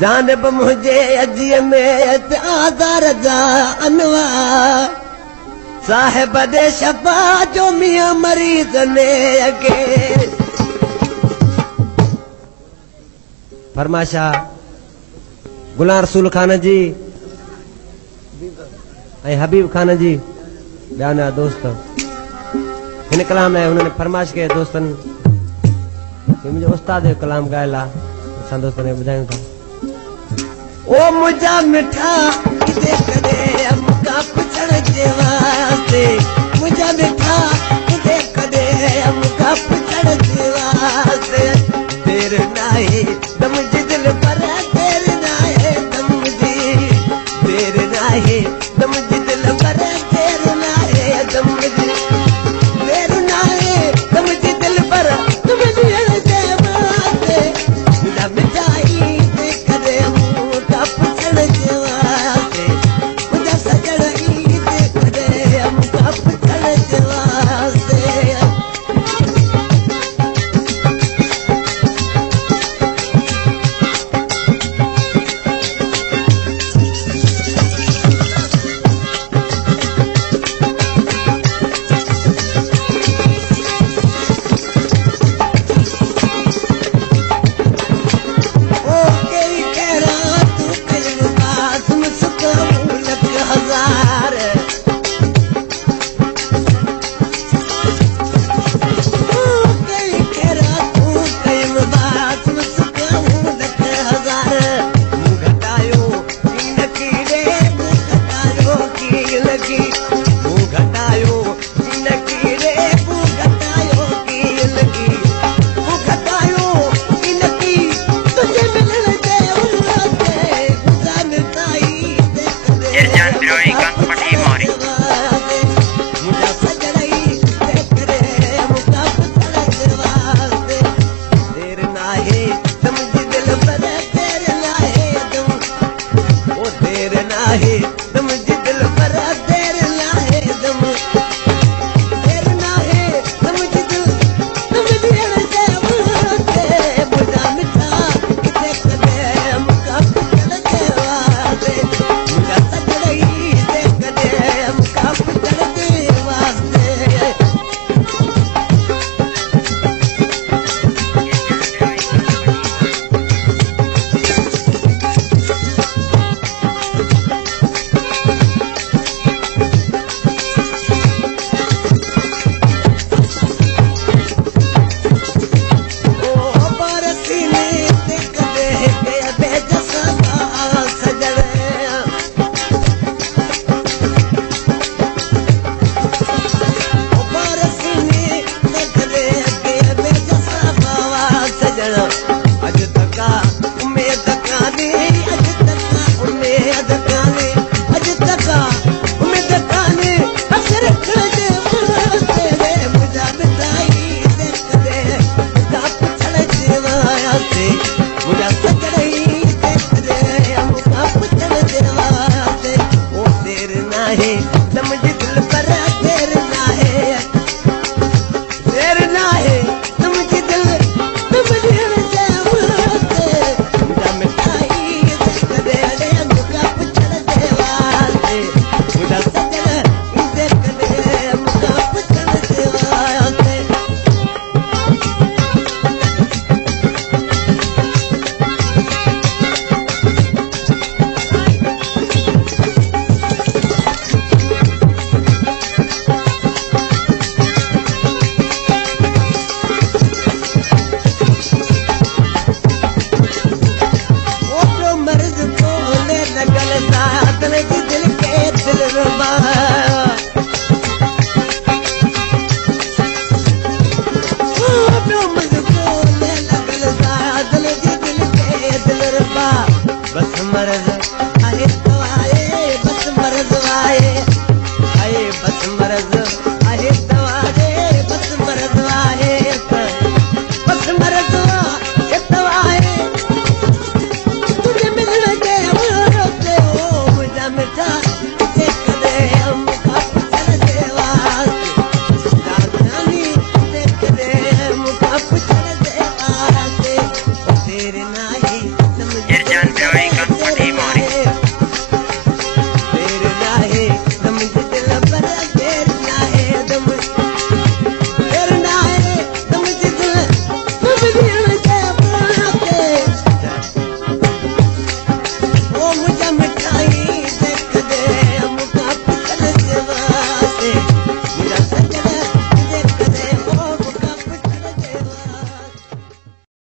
जानब मुझे अजीअ में आज़ार जा अनवा साहिब दे शफा जो मियां मरीज़ ने अगे फरमाशा गुलाम रसूल खान जी ऐं हबीब खान जी ॿिया न दोस्त हिन कलाम लाइ हुननि फरमाइश कई दोस्तनि मुंहिंजो उस्ताद जो कलाम ॻायल आहे असां दोस्तनि खे ॿुधायूं था ओ मुंहिंजा मिठा किथे करे मुका पुछण जे वास्ते मुंहिंजा मिठा